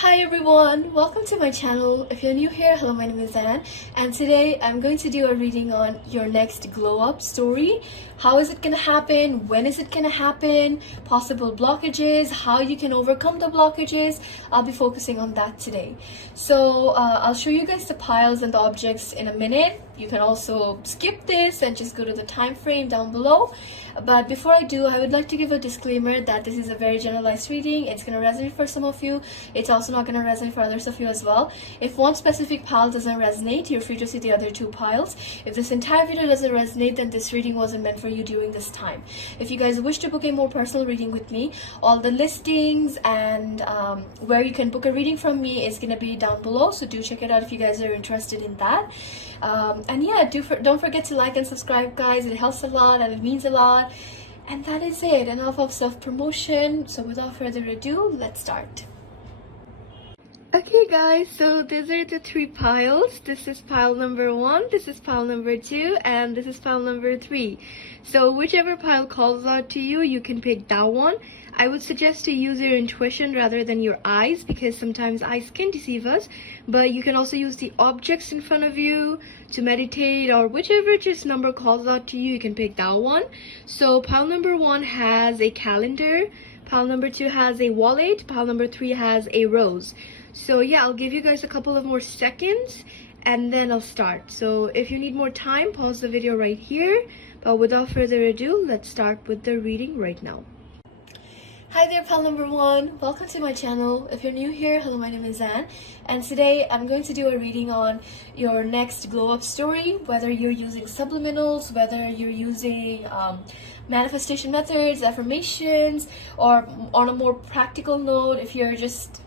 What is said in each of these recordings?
Hi everyone, welcome to my channel. If you're new here, hello, my name is Anne, and today I'm going to do a reading on your next glow up story. How is it gonna happen? When is it gonna happen? Possible blockages, how you can overcome the blockages. I'll be focusing on that today. So I'll show you guys the piles and the objects in a minute. You can also skip this and just go to the time frame down below. But before I do, I would like to give a disclaimer that this is a very generalized reading. It's going to resonate for some of you. It's also not going to resonate for others of you as well. If one specific pile doesn't resonate, you're free to see the other two piles. If this entire video doesn't resonate, then this reading wasn't meant for you during this time. If you guys wish to book a more personal reading with me, all the listings and where you can book a reading from me is going to be down below. So do check it out if you guys are interested in that. And yeah, don't forget to like and subscribe, guys. It helps a lot and it means a lot. And that is it. Enough of self-promotion. So without further ado, let's start. Okay guys, so these are the three piles. This is pile number 1, this is pile number 2, and this is pile number 3. So whichever pile calls out to you, you can pick that one. I would suggest to use your intuition rather than your eyes, because sometimes eyes can deceive us. But you can also use the objects in front of you to meditate, or whichever just number calls out to you, you can pick that one. So pile number 1 has a calendar, pile number 2 has a wallet, pile number 3 has a rose. So yeah, I'll give you guys a couple of more seconds and then I'll start. So if you need more time, pause the video right here. But without further ado, let's start with the reading right now. Hi there, pile number 1. Welcome to my channel. If you're new here, hello, my name is Anne. And today I'm going to do a reading on your next glow up story, whether you're using subliminals, whether you're using manifestation methods, affirmations, or on a more practical note, if you're just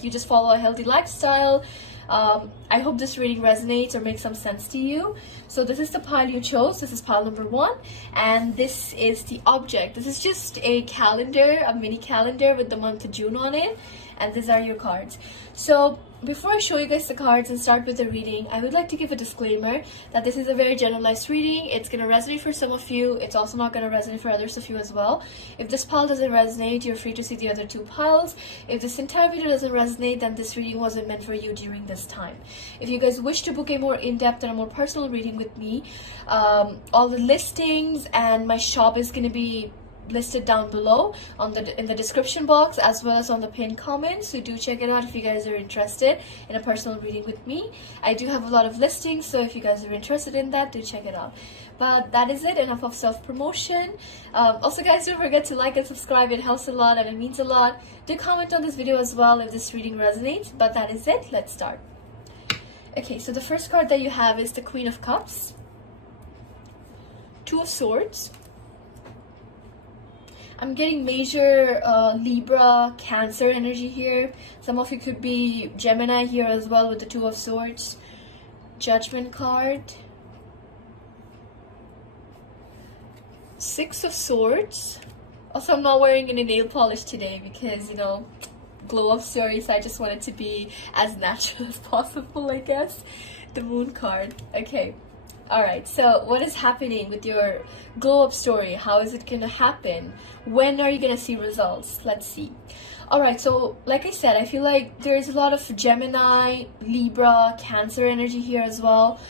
you just follow a healthy lifestyle. I hope this reading resonates or makes some sense to you. So this is the pile you chose. This is pile number 1, and this is the object. This is just a calendar, a mini calendar with the month of June on it, and these are your cards. So before I show you guys the cards and start with the reading, I would like to give a disclaimer that this is a very generalized reading. It's going to resonate for some of you. It's also not going to resonate for others of you as well. If this pile doesn't resonate, you're free to see the other two piles. If this entire video doesn't resonate, then this reading wasn't meant for you during this time. If you guys wish to book a more in-depth and a more personal reading with me, all the listings and my shop is going to be listed down below in the description box, as well as on the pinned comment. So do check it out if you guys are interested in a personal reading with me. I do have a lot of listings, so if you guys are interested in that, do check it out. But that is it. Enough of self-promotion. Also guys, don't forget to like and subscribe. It helps a lot and it means a lot. Do comment on this video as well if this reading resonates. But that is it. Let's start. Okay, so the first card that you have is the Queen of Cups, Two of Swords. I'm getting major Libra, Cancer energy here. Some of you could be Gemini here as well with the Two of Swords. Judgment card. Six of Swords. Also, I'm not wearing any nail polish today because, you know, glow up story, so I just want it to be as natural as possible, I guess. The Moon card. Okay. Alright, so what is happening with your glow up story? How is it going to happen? When are you going to see results? Let's see. Alright, so like I said, I feel like there's a lot of Gemini, Libra, Cancer energy here as well.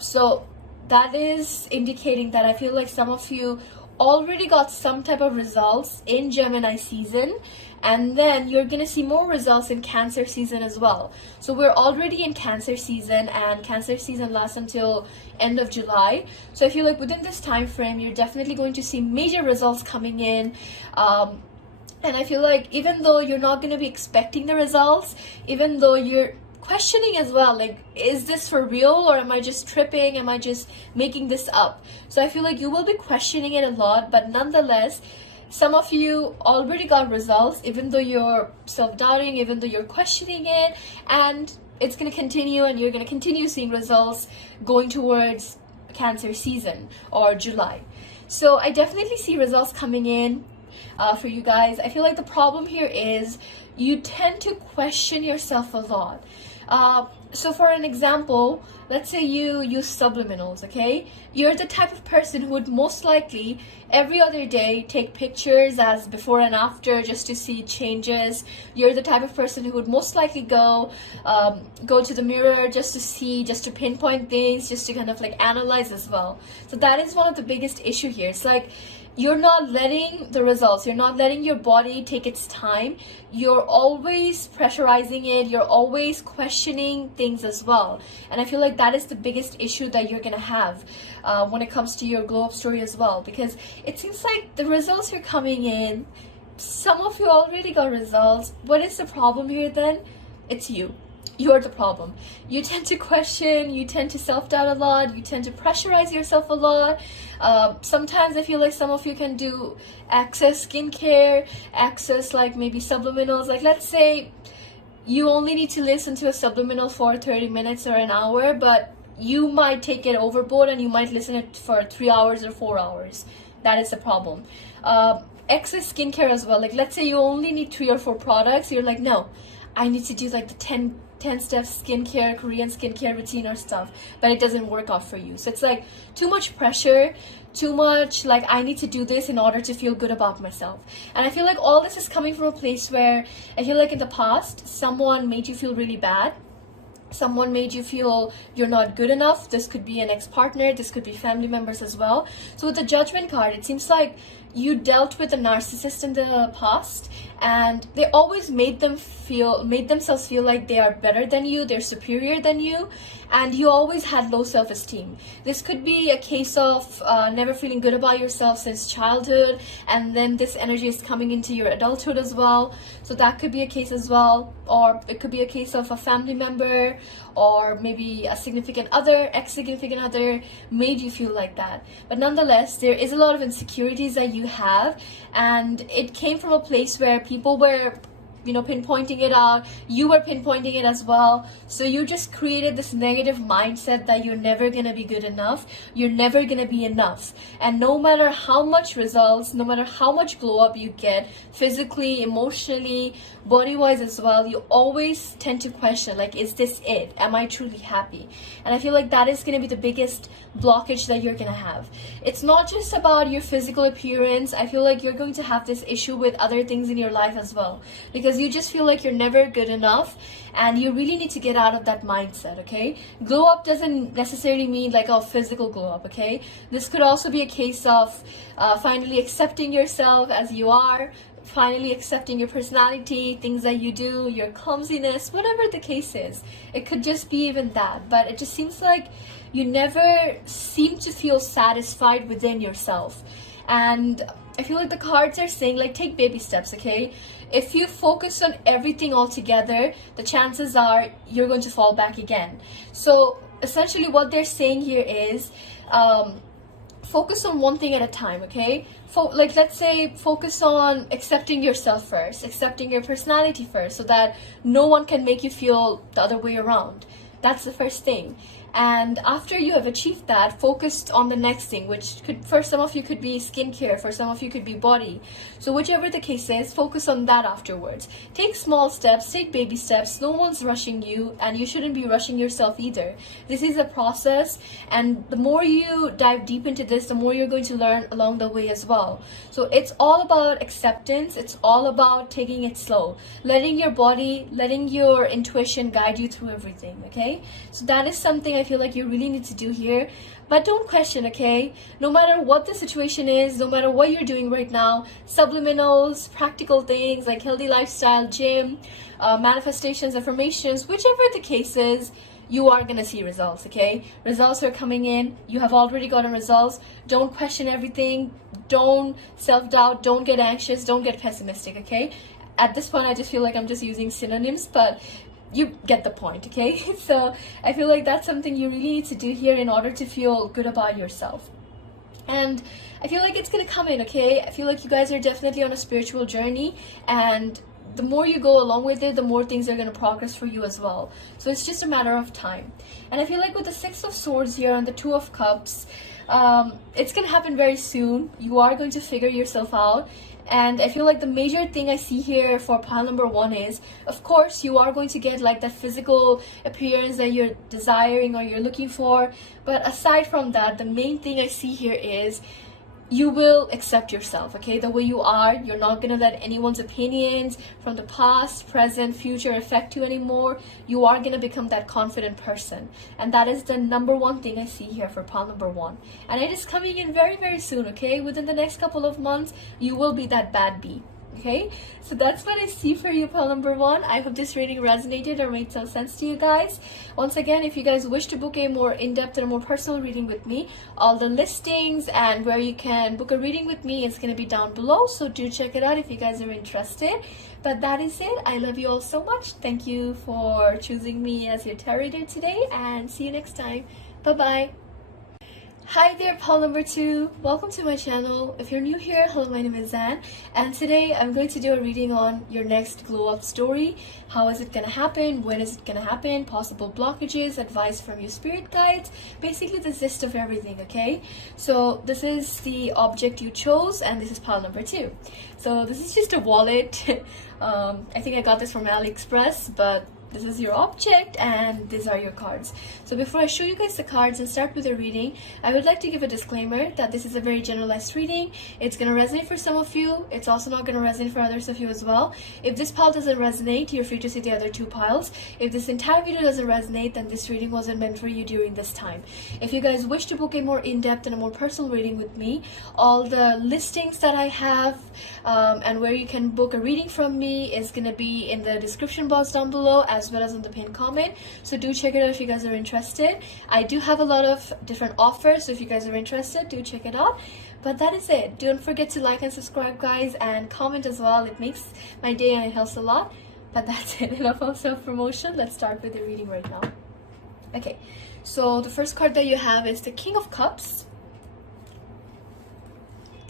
So that is indicating that I feel like some of you already got some type of results in Gemini season, and then you're gonna see more results in Cancer season as well. So we're already in Cancer season, and Cancer season lasts until end of July. So I feel like within this time frame, you're definitely going to see major results coming in. And I feel like even though you're not going to be expecting the results, even though you're questioning as well, like, is this for real, or am I just tripping? Am I just making this up? So I feel like you will be questioning it a lot, but nonetheless, some of you already got results, even though you're self-doubting, even though you're questioning it, and it's going to continue, and you're going to continue seeing results going towards Cancer season or July. So I definitely see results coming in for you guys. I feel like the problem here is you tend to question yourself a lot. So for an example, let's say you use subliminals, okay? You're the type of person who would most likely every other day take pictures as before and after just to see changes. You're the type of person who would most likely go to the mirror just to see, just to pinpoint things, just to kind of like analyze as well. So that is one of the biggest issue here. It's like you're not letting the results, you're not letting your body take its time. You're always pressurizing it, you're always questioning things as well. And I feel like that is the biggest issue that you're gonna have when it comes to your glow up story as well, because it seems like the results are coming in. Some of you already got results. What is the problem here then? It's you. You're the problem. You tend to question, you tend to self-doubt a lot, you tend to pressurize yourself a lot. Sometimes I feel like some of you can do excess skincare, excess like maybe subliminals. Like let's say you only need to listen to a subliminal for 30 minutes or an hour, but you might take it overboard and you might listen it for 3 hours or 4 hours. That is the problem. Excess skincare as well. Like let's say you only need 3 or 4 products. You're like, no, I need to do like the 10 step skincare, Korean skincare routine or stuff, but it doesn't work out for you. So it's like too much pressure, too much like I need to do this in order to feel good about myself. And I feel like all this is coming from a place where I feel like in the past someone made you feel really bad. Someone made you feel you're not good enough. This could be an ex-partner, this could be family members as well. So with the Judgment card, it seems like you dealt with a narcissist in the past and they always made themselves feel like they are better than you, they're superior than you, and you always had low self-esteem. This could be a case of never feeling good about yourself since childhood, and then this energy is coming into your adulthood as well. So that could be a case as well. Or it could be a case of a family member or maybe a significant other, ex-significant other made you feel like that. But nonetheless, there is a lot of insecurities that you have, and it came from a place where people were pinpointing it out, you were pinpointing it as well. So you just created this negative mindset that you're never gonna be good enough, you're never gonna be enough. And no matter how much results, no matter how much glow up you get, physically, emotionally, body-wise as well, you always tend to question, like, is this it? Am I truly happy? And I feel like that is gonna be the biggest blockage that you're gonna have. It's not just about your physical appearance. I feel like you're going to have this issue with other things in your life as well, because you just feel like you're never good enough, and you really need to get out of that mindset. Okay, glow up doesn't necessarily mean like a physical glow up. Okay, this could also be a case of finally accepting yourself as you are, finally accepting your personality, things that you do, your clumsiness, whatever the case is. It could just be even that, but it just seems like you never seem to feel satisfied within yourself. And I feel like the cards are saying, like, take baby steps. Okay, if you focus on everything all together, the chances are you're going to fall back again. So essentially what they're saying here is focus on one thing at a time. Okay, like let's say focus on accepting yourself first, accepting your personality first, so that no one can make you feel the other way around. That's the first thing. And after you have achieved that, focused on the next thing, which could, for some of you could be skincare, for some of you could be body. So whichever the case is, focus on that afterwards. Take small steps, take baby steps. No one's rushing you, and you shouldn't be rushing yourself either. This is a process, and the more you dive deep into this, the more you're going to learn along the way as well. So it's all about acceptance. It's all about taking it slow, letting your body, letting your intuition guide you through everything. Okay, so that is something I feel like you really need to do here. But don't question. Okay, no matter what the situation is, no matter what you're doing right now, subliminals, practical things like healthy lifestyle, gym, manifestations, affirmations, whichever the case is, you are gonna see results. Okay, results are coming in. You have already gotten results. Don't question everything. Don't self-doubt. Don't get anxious. Don't get pessimistic. Okay, at this point I just feel like I'm just using synonyms, but you get the point. Okay, so I feel like that's something you really need to do here in order to feel good about yourself. And I feel like it's gonna come in. Okay, I feel like you guys are definitely on a spiritual journey, and the more you go along with it, the more things are going to progress for you as well. So it's just a matter of time. And I feel like with the Six of Swords here and the Two of Cups, it's going to happen very soon. You are going to figure yourself out. And I feel like the major thing I see here for pile number 1 is, of course, you are going to get like that physical appearance that you're desiring or you're looking for. But aside from that, the main thing I see here is you will accept yourself, okay, the way you are. You're not gonna let anyone's opinions from the past, present, future affect you anymore. You are gonna become that confident person, and that is the number 1 thing I see here for pile number 1. And it is coming in very, very soon, okay? Within the next couple of months, you will be that bad bee. Okay, so that's what I see for you, pile number 1. I hope this reading resonated or made some sense to you guys. Once again, if you guys wish to book a more in-depth and more personal reading with me, all the listings and where you can book a reading with me is going to be down below, so do check it out if you guys are interested. But that is it. I love you all so much. Thank you for choosing me as your tarot reader today, and see you next time. Bye bye. Hi there, pile number 2. Welcome to my channel. If you're new here, hello, my name is Zan, and today I'm going to do a reading on your next glow up story. How is it gonna happen? When is it gonna happen? Possible blockages, advice from your spirit guides, basically the gist of everything, okay? So this is the object you chose, and this is pile number 2. So this is just a wallet. I think I got this from AliExpress, but this is your object and these are your cards. So before I show you guys the cards and start with the reading, I would like to give a disclaimer that this is a very generalized reading. It's going to resonate for some of you. It's also not going to resonate for others of you as well. If this pile doesn't resonate, you're free to see the other 2 piles. If this entire video doesn't resonate, then this reading wasn't meant for you during this time. If you guys wish to book a more in-depth and a more personal reading with me, all the listings that I have and where you can book a reading from me is going to be in the description box down below, as well as in the pinned comment. So do check it out if you guys are interested. I do have a lot of different offers, so if you guys are interested, do check it out. But that is it. Don't forget to like and subscribe, guys, and comment as well. It makes my day and it helps a lot. But that's it. Enough of self-promotion. Let's start with the reading right now. Okay, so the first card that you have is the King of Cups,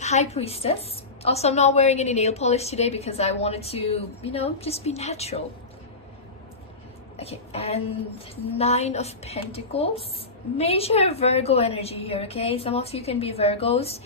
High Priestess. Also, I'm not wearing any nail polish today because I wanted to, you know, just be natural. Okay, and 9 of Pentacles. Major Virgo energy here, okay? Some of you can be Virgos.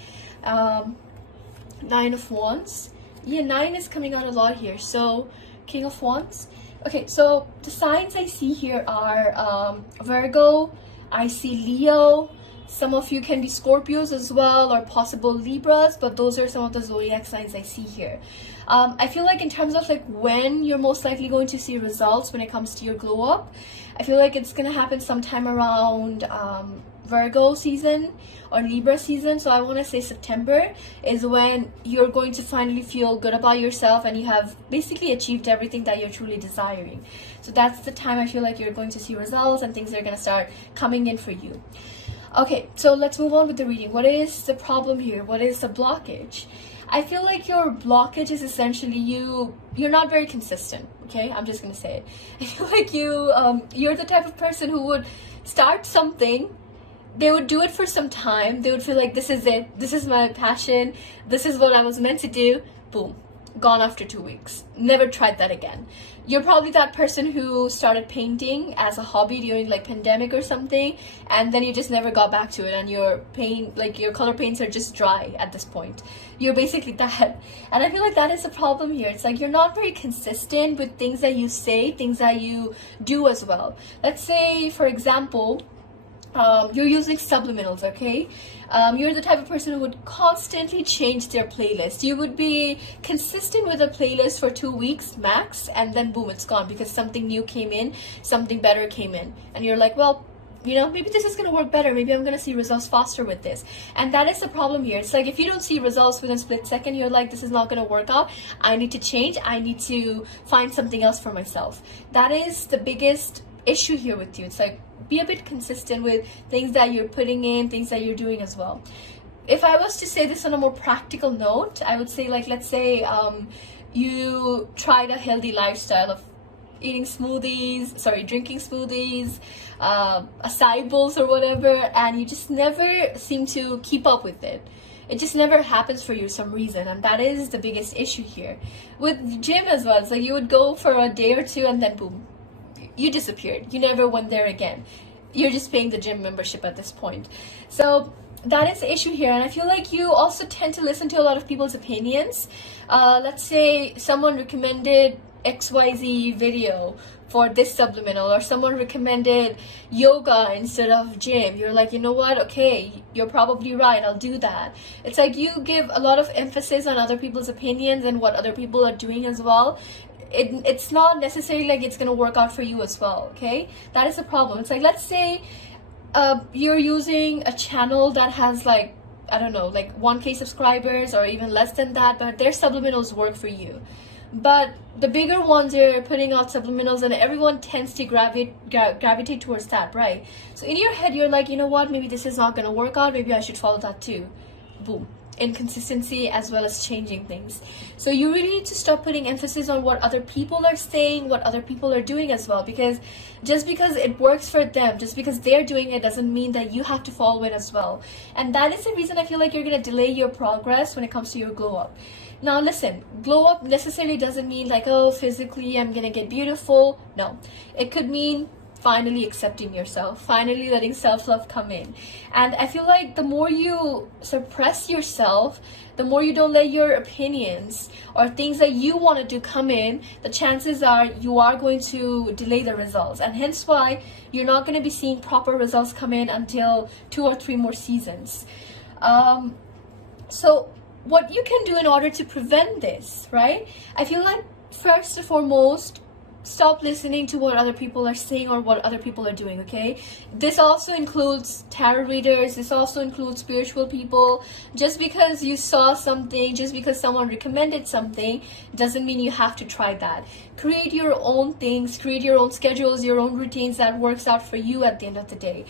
9 of Wands. Yeah, 9 is coming out a lot here. So, King of Wands. Okay, so the signs I see here are Virgo. I see Leo. Some of you can be Scorpios as well, or possible Libras, but those are some of the zodiac signs I see here. I feel like in terms of like when you're most likely going to see results when it comes to your glow up, I feel like it's gonna happen sometime around Virgo season or Libra season. So I want to say September is when you're going to finally feel good about yourself and you have basically achieved everything that you're truly desiring. So that's the time I feel like you're going to see results and things are going to start coming in for you. Okay, so let's move on with the reading. What is the problem here? What is the blockage? I feel like your blockage is essentially you're not very consistent, okay? I'm just gonna say it. I feel like you're the type of person who would start something, they would do it for some time, they would feel like this is it, this is my passion, this is what I was meant to do, boom, gone after 2 weeks. Never tried that again. You're probably that person who started painting as a hobby during like pandemic or something, and then you just never got back to it, and your color paints are just dry at this point. You're basically that. And I feel like that is the problem here. It's like you're not very consistent with things that you say, things that you do as well. Let's say, for example, you're using subliminals, okay? You're the type of person who would constantly change their playlist. You would be consistent with a playlist for 2 weeks max, and then boom, it's gone because something new came in, something better came in, and you're like, well, you know, maybe this is going to work better, maybe I'm going to see results faster with this. And that is the problem here. It's like if you don't see results within a split second, you're like, this is not going to work out, I need to change, I need to find something else for myself. That is the biggest issue here with you. It's like, be a bit consistent with things that you're putting in, things that you're doing as well. If I was to say this on a more practical note, I would say, like, let's say you tried a healthy lifestyle of drinking smoothies, acai bowls or whatever, and you just never seem to keep up with it. It just never happens for you for some reason, and that is the biggest issue here. With gym as well, it's like you would go for a day or two and then boom, you disappeared. You never went there again. you're just paying the gym membership at this point. So that is the issue here. And I feel like you also tend to listen to a lot of people's opinions. Let's say someone recommended XYZ video for this subliminal, or someone recommended yoga instead of gym. You're like, you know what, okay, you're probably right, I'll do that. It's like you give a lot of emphasis on other people's opinions and what other people are doing as well. It's not necessarily like it's gonna work out for you as well, okay? That is the problem. It's like, let's say you're using a channel that has like, I don't know, like 1K subscribers or even less than that, but their subliminals work for you. But the bigger ones are putting out subliminals and everyone tends to gravitate towards that, right? So in your head, you're like, you know what, maybe this is not going to work out. Maybe I should follow that too. Boom. Inconsistency as well as changing things. So you really need to stop putting emphasis on what other people are saying, what other people are doing as well, because just because it works for them, just because they're doing it, doesn't mean that you have to follow it as well. And that is the reason I feel like you're going to delay your progress when it comes to your glow up. Now listen, glow up necessarily doesn't mean like, oh, physically I'm gonna get beautiful. No, it could mean finally accepting yourself, finally letting self-love come in. And I feel like the more you suppress yourself, the more you don't let your opinions or things that you want to do come in, the chances are you are going to delay the results. And hence why you're not going to be seeing proper results come in until 2 or 3 more seasons. So what you can do in order to prevent this, right? I feel like first and foremost, stop listening to what other people are saying or what other people are doing, okay? This also includes tarot readers. This also includes spiritual people. Just because you saw something, just because someone recommended something, doesn't mean you have to try that. Create your own things, create your own schedules, your own routines that works out for you at the end of the day.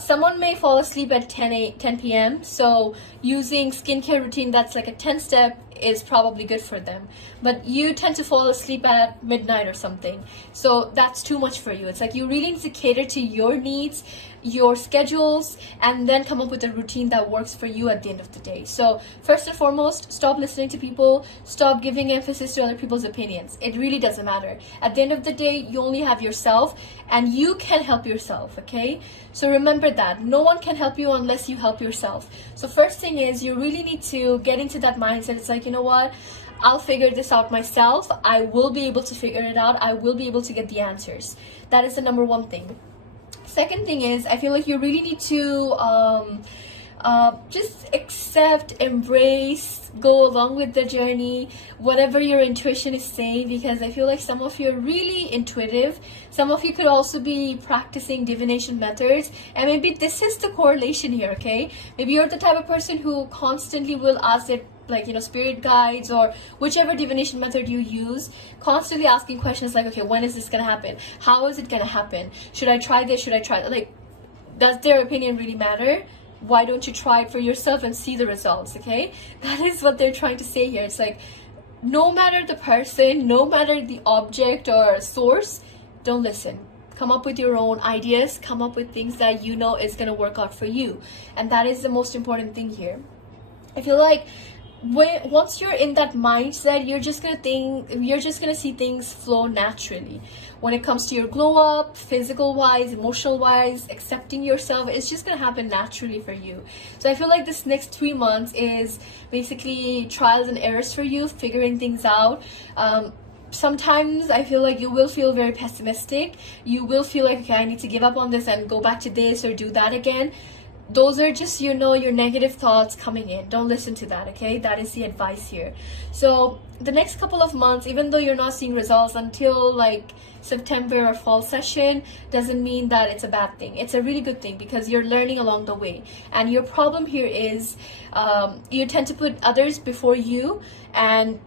Someone may fall asleep at 10 p.m. So using skincare routine that's like a 10-step is probably good for them. But you tend to fall asleep at midnight or something. So that's too much for you. It's like you really need to cater to your needs, your schedules, and then come up with a routine that works for you at the end of the day. So first and foremost, stop listening to people, stop giving emphasis to other people's opinions. It really doesn't matter. At the end of the day, you only have yourself and you can help yourself, okay? So remember that. No one can help you unless you help yourself. So first thing is you really need to get into that mindset. It's like, you know what? I'll figure this out myself. I will be able to figure it out. I will be able to get the answers. That is the number one thing. Second thing is, I feel like you really need to just accept, embrace, go along with the journey, whatever your intuition is saying, because I feel like some of you are really intuitive. Some of you could also be practicing divination methods, and maybe this is the correlation here, okay? Maybe you're the type of person who constantly will ask it, like, you know, spirit guides or whichever divination method you use, constantly asking questions like, okay, when is this gonna happen? How is it gonna happen? Should I try this? Should I try that? Like, does their opinion really matter? Why don't you try it for yourself and see the results, okay? That is what they're trying to say here. It's like, no matter the person, no matter the object or source, don't listen. Come up with your own ideas, come up with things that you know is gonna work out for you. And that is the most important thing here. I feel like once you're in that mindset, you're just gonna see things flow naturally. When it comes to your glow up, physical wise, emotional wise, accepting yourself, it's just gonna happen naturally for you. So I feel like this next 3 months is basically trials and errors for you, figuring things out. Sometimes I feel like you will feel very pessimistic. You will feel like, okay, I need to give up on this and go back to this or do that again. Those are just, you know, your negative thoughts coming in. Don't listen to that, okay? That is the advice here. So the next couple of months, even though you're not seeing results until like September or fall session, doesn't mean that it's a bad thing. It's a really good thing because you're learning along the way. And your problem here is you tend to put others before you, and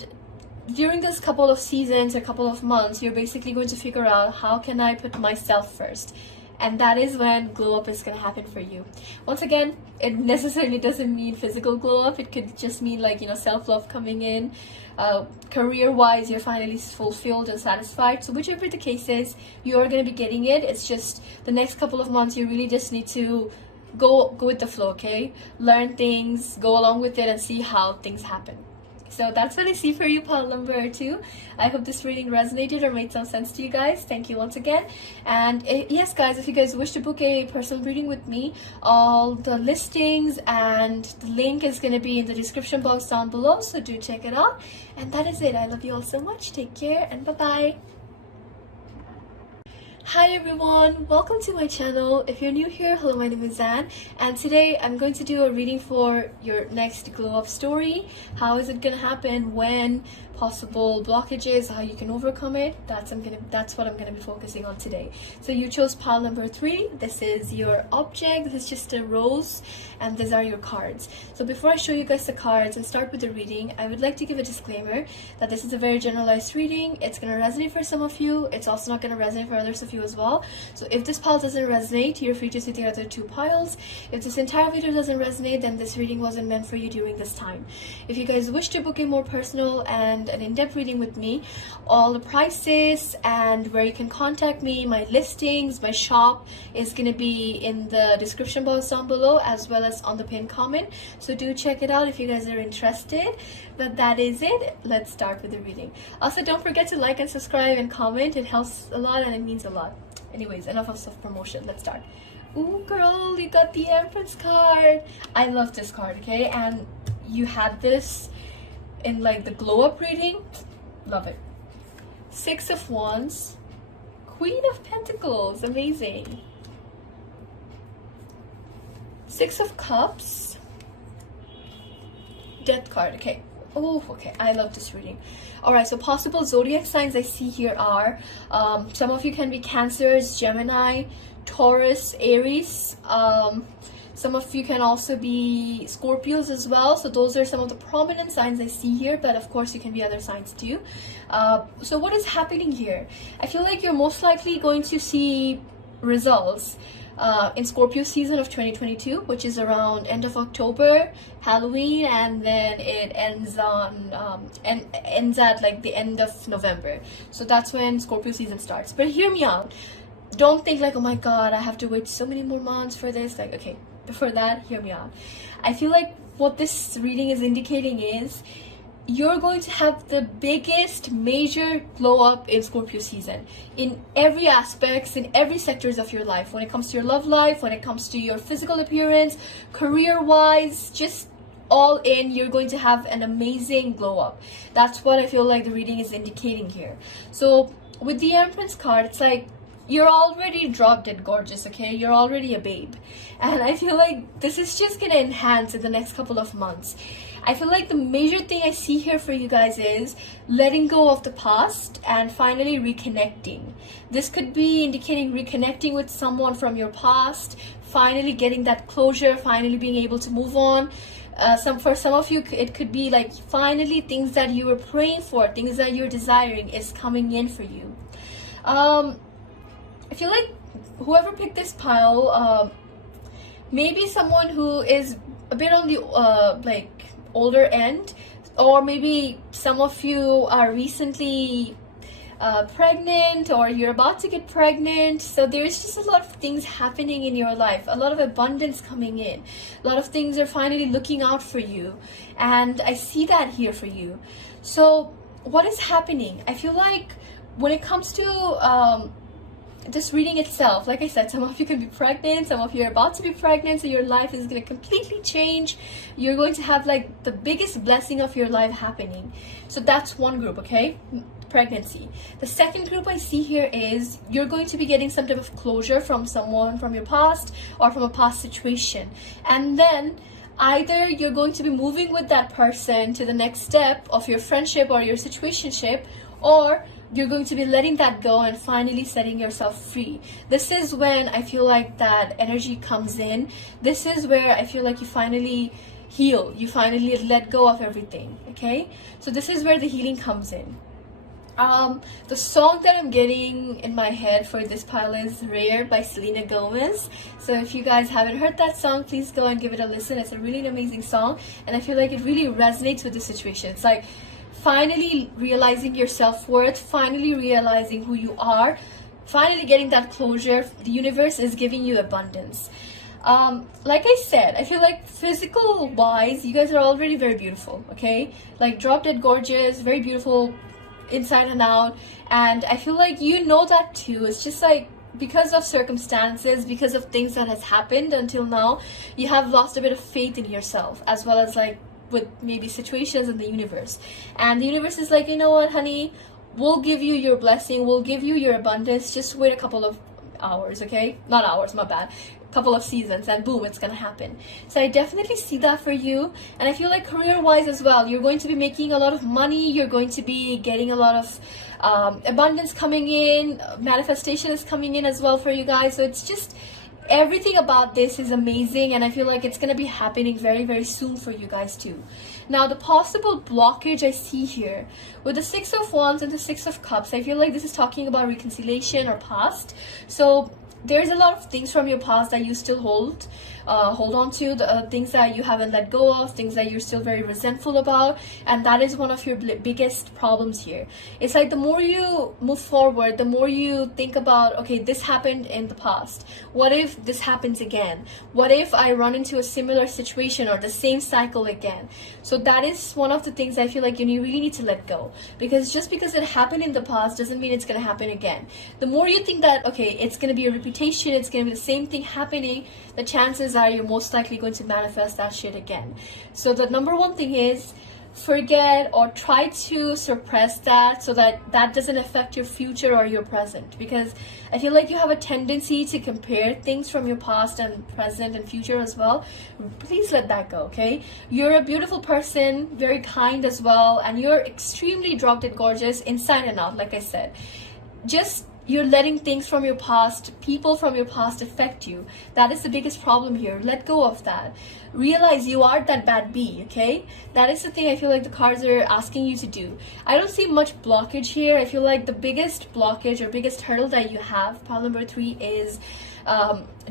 during this couple of seasons, a couple of months, you're basically going to figure out, how can I put myself first? And that is when glow up is going to happen for you. Once again, it necessarily doesn't mean physical glow up. It could just mean, like, you know, self-love coming in. Career wise, you're finally fulfilled and satisfied. So whichever the case is, you're going to be getting it. It's just the next couple of months, you really just need to go with the flow, okay? Learn things, go along with it, and see how things happen. So that's what I see for you, pile number 2. I hope this reading resonated or made some sense to you guys. Thank you once again. And yes, guys, if you guys wish to book a personal reading with me, all the listings and the link is going to be in the description box down below. So do check it out. And that is it. I love you all so much. Take care and bye-bye. Hi everyone, welcome to my channel. If you're new here, hello, my name is Zan, and today I'm going to do a reading for your next glow up story. How is it gonna happen, when, possible blockages, how you can overcome it. That's what I'm gonna be focusing on today. So you chose pile number 3. This is your object. This is just a rose, and these are your cards. So before I show you guys the cards and start with the reading, I would like to give a disclaimer that this is a very generalized reading. It's gonna resonate for some of you. It's also not gonna resonate for others of you as well. So if this pile doesn't resonate, you're free to see the other 2 piles. If this entire video doesn't resonate, then this reading wasn't meant for you during this time. If you guys wish to book a more personal and an in-depth reading with me, all the prices and where you can contact me, my listings, my shop is going to be in the description box down below, as well as on the pinned comment. So do check it out if you guys are interested. But that is it. Let's start with the reading. Also, don't forget to like and subscribe and comment. It helps a lot and it means a lot. Anyways, enough of self-promotion. Let's start. Ooh, girl, you got the Empress card. I love this card, okay? And you had this in like the glow up reading. Love it. 6 of Wands, Queen of Pentacles, amazing. 6 of Cups, Death card. Okay. Oh, okay, I love this reading. All right, so possible zodiac signs I see here are some of you can be Cancers, Gemini, Taurus, Aries. Some of you can also be Scorpios as well. So those are some of the prominent signs I see here, but of course you can be other signs too. So what is happening here? I feel like you're most likely going to see results in Scorpio season of 2022, which is around end of October, Halloween, and then it ends at like the end of November. So that's when Scorpio season starts. But hear me out. Don't think like, oh my god, I have to wait so many more months for this. Like, okay, before that, hear me out. I feel like what this reading is indicating is you're going to have the biggest major glow up in Scorpio season in every aspects, in every sectors of your life. When it comes to your love life, when it comes to your physical appearance, career wise, just all in, you're going to have an amazing glow up. That's what I feel like the reading is indicating here. So with the Empress card, it's like you're already drop dead gorgeous, okay? You're already a babe. And I feel like this is just gonna enhance in the next couple of months. I feel like the major thing I see here for you guys is letting go of the past and finally reconnecting. This could be indicating reconnecting with someone from your past, finally getting that closure, finally being able to move on. For some of you, it could be like finally things that you were praying for, things that you're desiring is coming in for you. I feel like whoever picked this pile, maybe someone who is a bit on the like older end, or maybe some of you are recently pregnant, or you're about to get pregnant. So there's just a lot of things happening in your life, a lot of abundance coming in, a lot of things are finally looking out for you, and I see that here for you. So what is happening? I feel like when it comes to this reading itself, like I said, some of you can be pregnant, some of you are about to be pregnant, so your life is going to completely change. You're going to have like the biggest blessing of your life happening. So that's one group, okay? Pregnancy. The second group I see here is you're going to be getting some type of closure from someone from your past or from a past situation, and then either you're going to be moving with that person to the next step of your friendship or your situationship, or you're going to be letting that go and finally setting yourself free. This is when I feel like that energy comes in. This is where I feel like you finally heal. You finally let go of everything, okay? So this is where the healing comes in. The song that I'm getting in my head for this pile is Rare by Selena Gomez. So if you guys haven't heard that song, please go and give it a listen. It's a really amazing song, and I feel like it really resonates with the situation. It's like finally realizing your self-worth, finally realizing who you are, finally getting that closure. The universe is giving you abundance. Like I said, I feel like physical wise, you guys are already very beautiful, okay? Like drop dead gorgeous, very beautiful inside and out. And I feel like you know that too. It's just like because of circumstances, because of things that has happened until now, you have lost a bit of faith in yourself, as well as like with maybe situations in the universe. And the universe is like, you know what, honey, we'll give you your blessing, we'll give you your abundance, just wait a couple of hours, okay? Not hours, my bad, couple of seasons, and boom, it's gonna happen. So I definitely see that for you. And I feel like career wise as well, you're going to be making a lot of money, you're going to be getting a lot of abundance coming in, manifestation is coming in as well for you guys. So it's just everything about this is amazing, and I feel like it's going to be happening very, very soon for you guys too. Now, the possible blockage I see here with the Six of Wands and the Six of Cups, I feel like this is talking about reconciliation or past. So there's a lot of things from your past that you still hold on to, the things that you haven't let go of, things that you're still very resentful about, and that is one of your biggest problems here. It's like the more you move forward, the more you think about, okay, this happened in the past, what if this happens again, what if I run into a similar situation or the same cycle again? So that is one of the things I feel like you really need to let go, because just because it happened in the past doesn't mean it's going to happen again. The more you think that, okay, it's going to be a reputation, it's going to be the same thing happening, the chances are you're most likely going to manifest that shit again. So the number one thing is forget or try to suppress that so that that doesn't affect your future or your present, because I feel like you have a tendency to compare things from your past and present and future as well. Please let that go, okay? You're a beautiful person, very kind as well, and you're extremely drop dead gorgeous inside and out. Like I said, just you're letting things from your past, people from your past affect you. That is the biggest problem here. Let go of that. Realize you are that bad bee, okay? That is the thing I feel like the cards are asking you to do. I don't see much blockage here. I feel like the biggest blockage or biggest hurdle that you have, pile number 3, is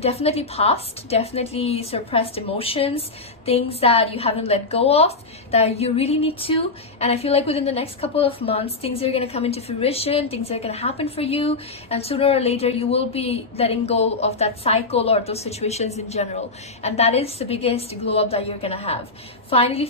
definitely past, definitely suppressed emotions, things that you haven't let go of that you really need to. And I feel like within the next couple of months, things are going to come into fruition, things are going to happen for you, and sooner or later you will be letting go of that cycle or those situations in general. And that is the biggest glow up that you're going to have. Finally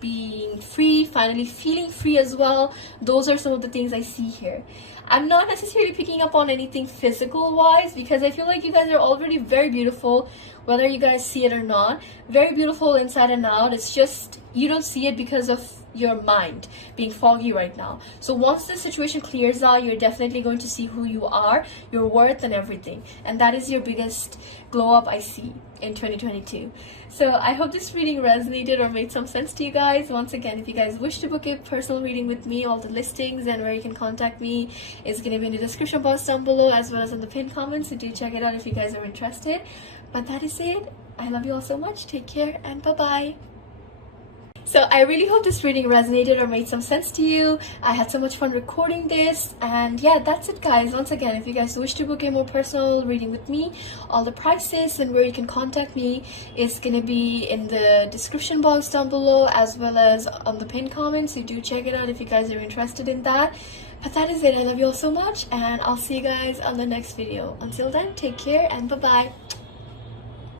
being free, finally feeling free as well. Those are some of the things I see here. I'm not necessarily picking up on anything physical wise, because I feel like you guys are already very beautiful, whether you guys see it or not. Very beautiful inside and out. It's just you don't see it because of your mind being foggy right now. So once the situation clears out, you're definitely going to see who you are, your worth, and everything. And that is your biggest glow up I see in 2022. So I hope this reading resonated or made some sense to you guys. Once again, if you guys wish to book a personal reading with me, all the listings and where you can contact me is going to be in the description box down below, as well as in the pinned comments. So do check it out if you guys are interested. But that is it. I love you all so much. Take care and bye-bye. So I really hope this reading resonated or made some sense to you. I had so much fun recording this, and yeah, that's it guys. Once again, if you guys wish to book a more personal reading with me, all the prices and where you can contact me is going to be in the description box down below, as well as on the pinned comments. So do check it out if you guys are interested in that. But that is it. I love you all so much, and I'll see you guys on the next video. Until then, take care and bye-bye.